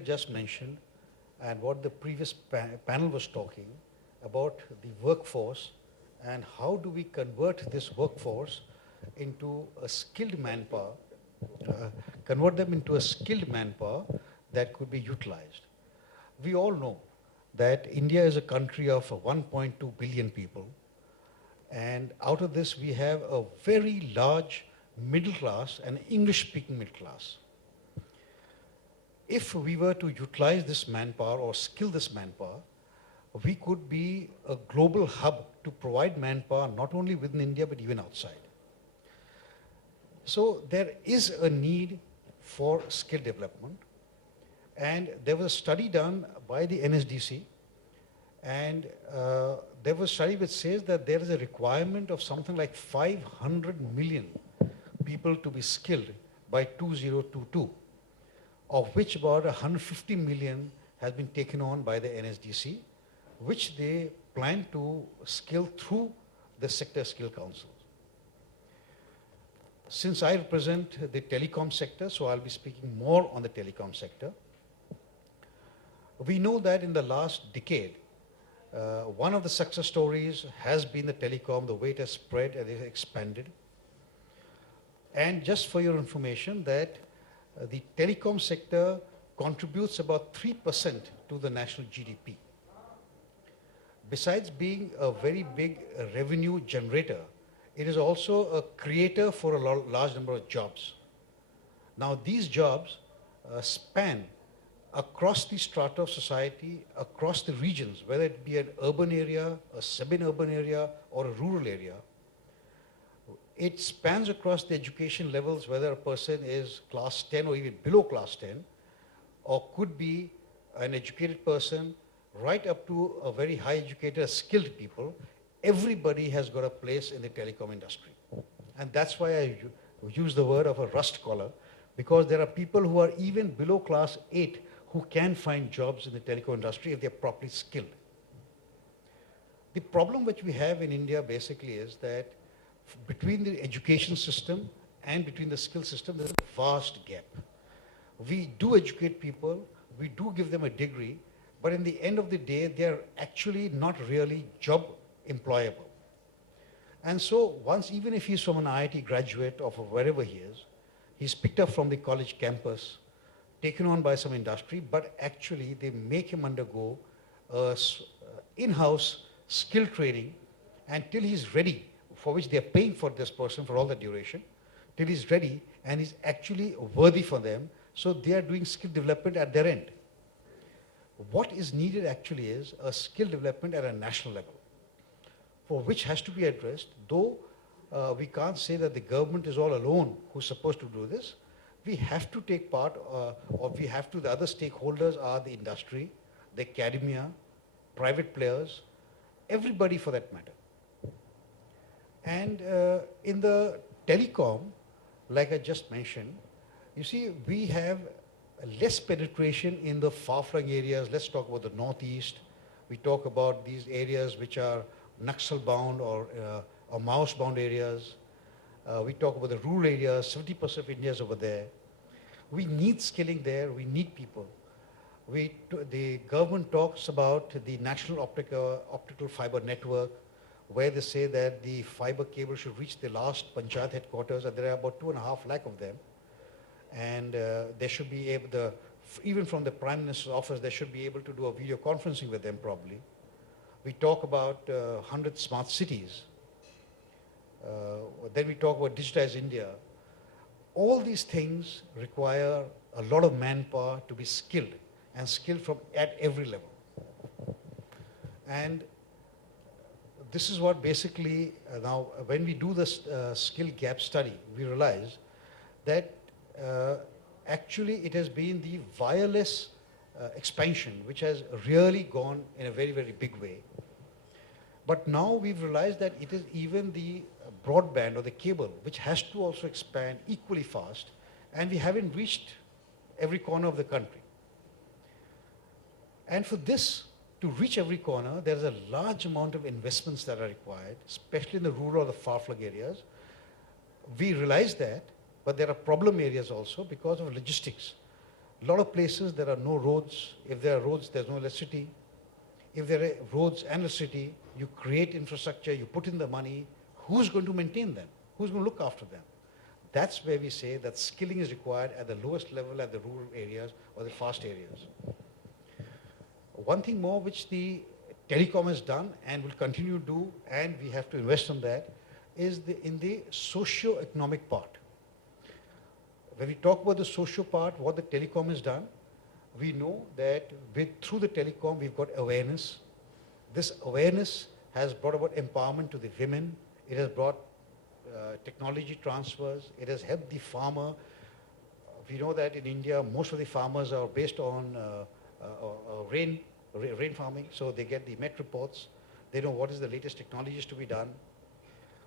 I just mentioned and what the previous panel was talking about the workforce and how do we convert this workforce into a skilled manpower, convert them into a skilled manpower that could be utilized. We all know that India is a country of 1.2 billion people, and out of this we have a very large middle class and English-speaking middle class. If we were to utilize this manpower or skill this manpower, we could be a global hub to provide manpower not only within India but even outside. So there is a need for skill development, and there was a study done by the NSDC, and there was a study which says that there is a requirement of something like 500 million people to be skilled by 2022, of which about 150 million has been taken on by the NSDC, which they plan to skill through the sector skill councils. Since I represent the telecom sector, so I'll be speaking more on the telecom sector. We know that in the last decade, one of the success stories has been the telecom, the way it has spread and it expanded. And just for your information, that the telecom sector contributes about 3% to the national GDP. Besides being a very big revenue generator, it is also a creator for a large number of jobs. Now these jobs span across the strata of society, across the regions, whether it be an urban area, a semi-urban area, or a rural area. It spans across the education levels, whether a person is class 10 or even below class 10, or could be an educated person, right up to a very high educated, skilled people. Everybody has got a place in the telecom industry. And that's why I use the word of a rust collar, because there are people who are even below class 8 who can find jobs in the telecom industry if they're properly skilled. The problem which we have in India basically is that between the education system and between the skill system, there's a vast gap. We do educate people, we do give them a degree, but in the end of the day, they're actually not really job employable. And so once, even if he's from an IIT graduate or from wherever he is, he's picked up from the college campus, taken on by some industry, but actually they make him undergo in-house skill training until he's ready, for which they're paying for this person for all the duration, till he's ready and he's actually worthy for them. So they are doing skill development at their end. What is needed actually is a skill development at a national level, for which has to be addressed, though we can't say that the government is all alone who's supposed to do this. We have to take part, or we have to, the other stakeholders are the industry, the academia, private players, everybody for that matter. And in the telecom, like I just mentioned, you see, we have less penetration in the far-flung areas. Let's talk about the northeast. We talk about these areas which are Naxal-bound or Maoist-bound areas. We talk about the rural areas. 70% of India is over there. We need skilling there. We need people. The government talks about the national optical fiber network, where they say that the fiber cable should reach the last panchayat headquarters, and there are about 2.5 lakh of them. And they should be able, even from the Prime Minister's office, they should be able to do a video conferencing with them probably. We talk about 100 smart cities. Then we talk about Digitized India. All these things require a lot of manpower to be skilled, and skilled from at every level. And this is what basically, now when we do this skill gap study, we realize that actually it has been the wireless expansion which has really gone in a very, very big way. But now we've realized that it is even the broadband or the cable which has to also expand equally fast, and we haven't reached every corner of the country. And for this to reach every corner, there is a large amount of investments that are required, especially in the rural or the far-flung areas. We realize that, but there are problem areas also because of logistics. A lot of places there are no roads. If there are roads, there's no electricity. If there are roads and electricity, you create infrastructure, you put in the money. Who's going to maintain them? Who's going to look after them? That's where we say that skilling is required at the lowest level at the rural areas or the fast areas. One thing more which the telecom has done and will continue to do, and we have to invest on that, is in the socio-economic part. When we talk about the socio part, what the telecom has done, we know that through the telecom we've got awareness. This awareness has brought about empowerment to the women. It has brought technology transfers. It has helped the farmer. We know that in India most of the farmers are based on rain farming, so they get the Met reports. They know what is the latest technologies to be done,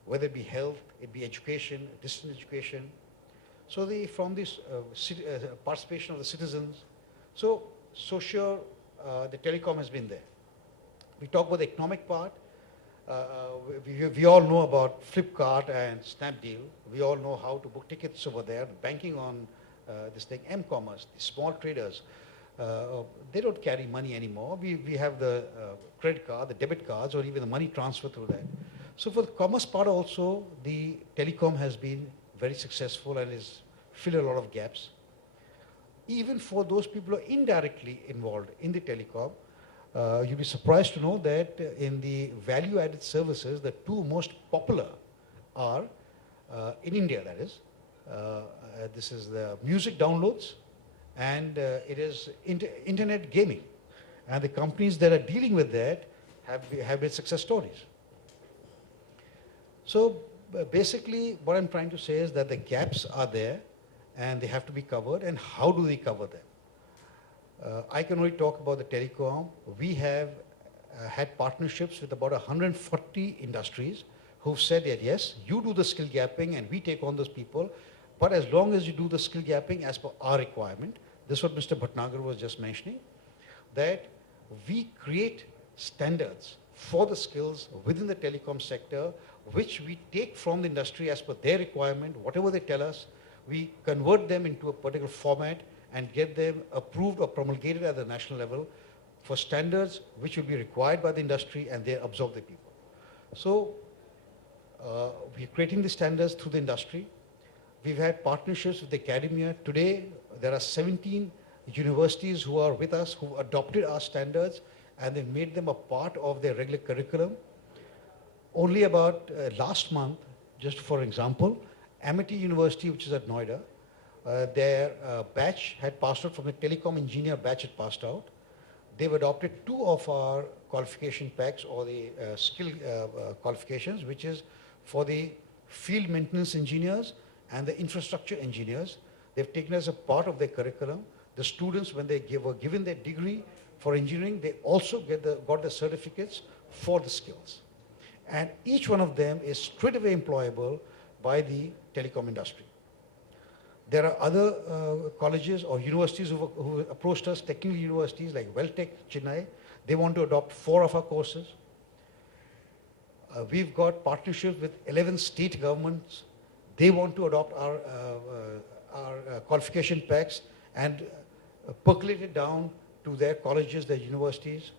whether it be health, it be education, distance education. So from this participation of the citizens, so the telecom has been there. We talk about the economic part. We all know about Flipkart and Snapdeal. We all know how to book tickets over there. Banking on this thing, M-commerce, the small traders, they don't carry money anymore. We have the credit card, the debit cards, or even the money transfer through that. So for the commerce part also, the telecom has been very successful and is filled a lot of gaps. Even for those people who are indirectly involved in the telecom, you'll be surprised to know that in the value-added services, the two most popular are, in India that is, this is the music downloads and it is internet gaming. And the companies that are dealing with that have been success stories. So basically what I'm trying to say is that the gaps are there and they have to be covered, and how do we cover them? I can only talk about the telecom. We have had partnerships with about 140 industries who've said that yes, you do the skill gapping and we take on those people, but as long as you do the skill gapping as per our requirement, this is what Mr. Bhatnagar was just mentioning, that we create standards for the skills within the telecom sector, which we take from the industry as per their requirement, whatever they tell us, we convert them into a particular format and get them approved or promulgated at the national level for standards which will be required by the industry, and they absorb the people. So we're creating the standards through the industry. We've had partnerships with the academia. Today, there are 17 universities who are with us, who adopted our standards, and they've made them a part of their regular curriculum. Only about last month, just for example, Amity University, which is at Noida, their batch had passed out from the telecom engineer batch had passed out. They've adopted 2 of our qualification packs, or the skill qualifications, which is for the field maintenance engineers and the infrastructure engineers. They've taken as a part of their curriculum. The students, when they were given their degree for engineering, they also got the certificates for the skills. And each one of them is straight away employable by the telecom industry. There are other colleges or universities who approached us, technical universities like Welltech, Chennai. They want to adopt 4 of our courses. We've got partnerships with 11 state governments. They want to adopt our qualification packs and percolate it down to their colleges, their universities.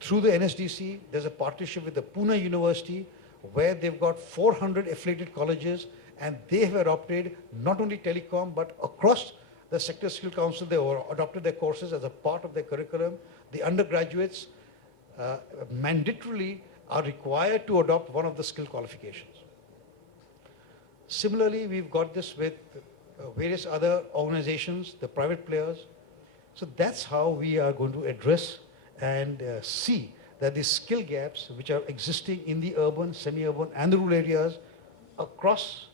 Through the NSDC, there's a partnership with the Pune University, where they've got 400 affiliated colleges, and they have adopted not only telecom, but across the Sector Skill Council, they adopted their courses as a part of their curriculum. The undergraduates mandatorily are required to adopt one of the skill qualifications. Similarly, we've got this with various other organizations, the private players. So that's how we are going to address and see that the skill gaps which are existing in the urban, semi-urban and the rural areas across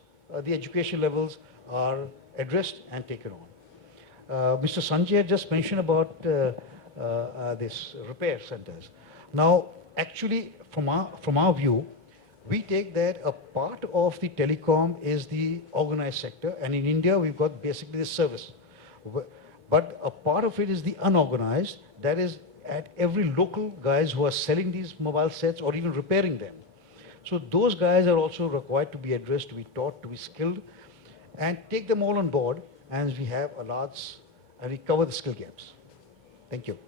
the education levels are addressed and taken on. Mr. Sanjay had just mentioned about this repair centers. Now, actually, from our view, we take that a part of the telecom is the organized sector, and in India we've got basically the service. But a part of it is the unorganized, that is at every local guys who are selling these mobile sets or even repairing them. So those guys are also required to be addressed, to be taught, to be skilled, and take them all on board, and we have a and we cover the skill gaps. Thank you.